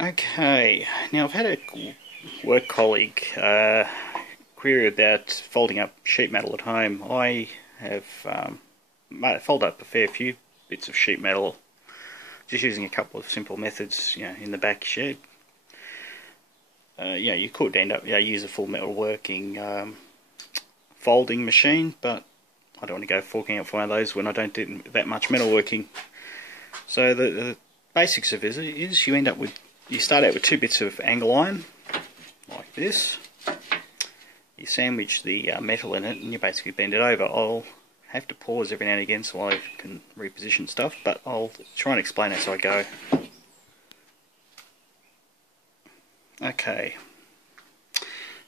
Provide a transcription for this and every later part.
Okay, now I've had a work colleague query about folding up sheet metal at home. I have folded up a fair few bits of sheet metal just using a couple of simple methods, in the back shed. You could end up use a full metalworking folding machine, but I don't want to go forking out for one of those when I don't do that much metalworking. So the basics of it is you start out with two bits of angle iron like this. You sandwich the metal in it and you basically bend it over. I'll have to pause every now and again so I can reposition stuff, but I'll try and explain as I go. Okay,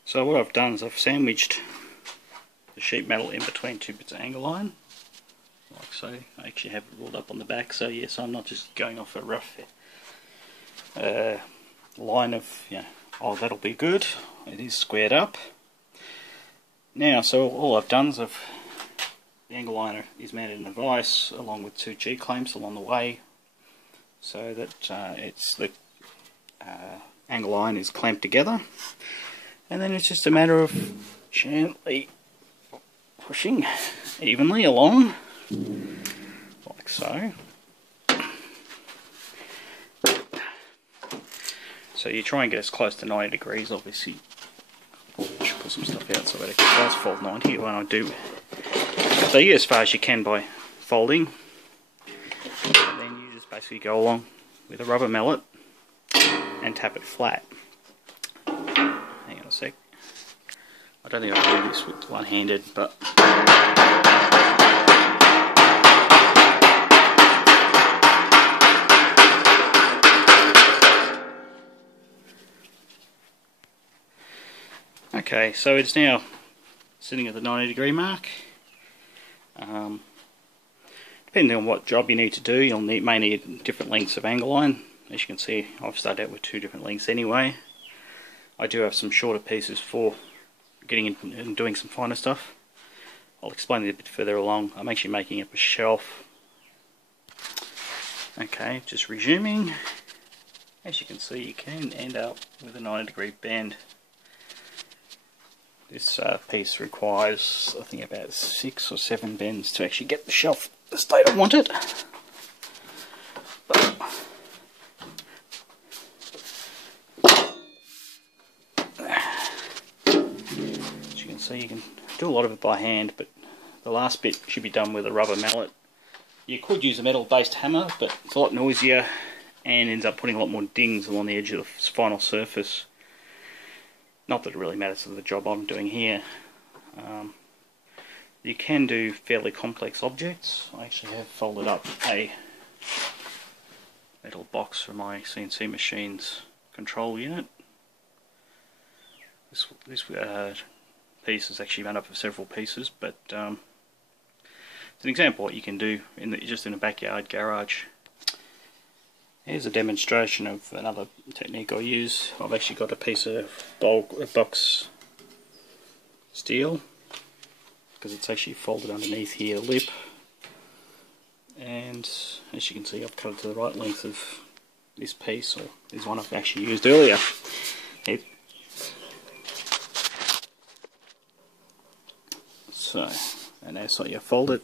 so what I've done is I've sandwiched the sheet metal in between two bits of angle iron, like so. I actually have it rolled up on the back, so yes, I'm not just going off a rough line of, oh, that'll be good. It is squared up. Now, so all I've done is the angle iron is mounted in a vise along with two G-clamps along the way, so that it's the angle iron is clamped together, and then it's just a matter of gently pushing evenly along, like so. So you try and get as close to 90 degrees, obviously. I should pull some stuff out so that it does fold 90 when I do. So you get as far as you can by folding, and then you just basically go along with a rubber mallet and tap it flat. Hang on a sec. I don't think I can do this with one-handed, but okay, so it's now sitting at the 90-degree mark. Depending on what job you need to do, you'll may need different lengths of angle iron. As you can see, I've started out with two different lengths anyway. I do have some shorter pieces for getting in and doing some finer stuff. I'll explain it a bit further along. I'm actually making up a shelf. Okay, just resuming. As you can see, you can end up with a 90-degree bend. This piece requires, I think, about 6 or 7 bends to actually get the shelf the state I want it. But as you can see, you can do a lot of it by hand, but the last bit should be done with a rubber mallet. You could use a metal-based hammer, but it's a lot noisier and ends up putting a lot more dings along the edge of the final surface. Not that it really matters to the job I'm doing here. You can do fairly complex objects. I actually have folded up a metal box for my CNC machine's control unit. This piece is actually made up of several pieces, but it's an example of what you can do just in a backyard garage. Here's a demonstration of another technique I use. I've actually got a piece of box steel, because it's actually folded underneath here, lip, and as you can see, I've cut it to the right length of this piece, or this one I've actually used earlier. And as you fold it,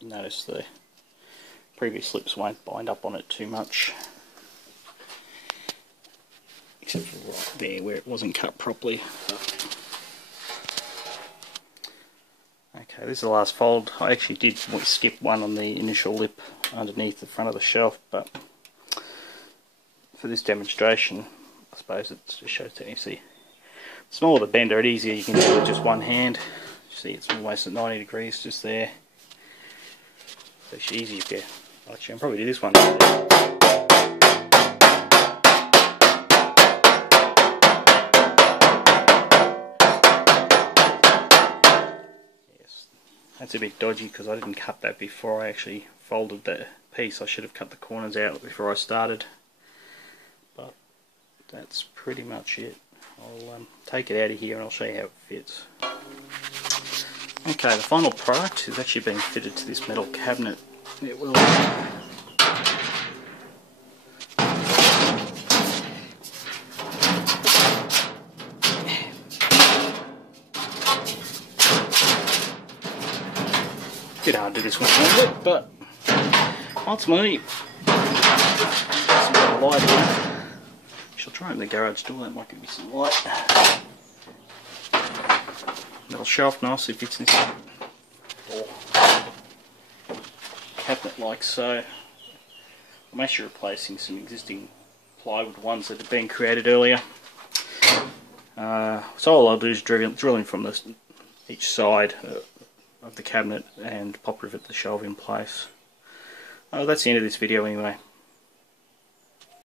you notice the previous slips won't bind up on it too much, except for right there where it wasn't cut properly. Okay, this is the last fold. I actually did skip one on the initial lip underneath the front of the shelf, but for this demonstration, I suppose it just shows technically. The smaller the bender, the easier you can do it with just one hand. See, it's almost at 90 degrees just there. It's actually easy if you... Actually, I'll probably do this one. Yes, that's a bit dodgy because I didn't cut that before I actually folded the piece. I should have cut the corners out before I started. But that's pretty much it. I'll take it out of here and I'll show you how it fits. Okay, the final product is actually being fitted to this metal cabinet. It will bit hard to do this one a little bit, but ultimately, some light here. Shall try open the garage door, that might give me some light. Metal shelf nicely fits in this cabinet like so. I'm actually replacing some existing plywood ones that have been created earlier. So all I'll do is drill in from each side of the cabinet and pop rivet the shelf in place. That's the end of this video anyway.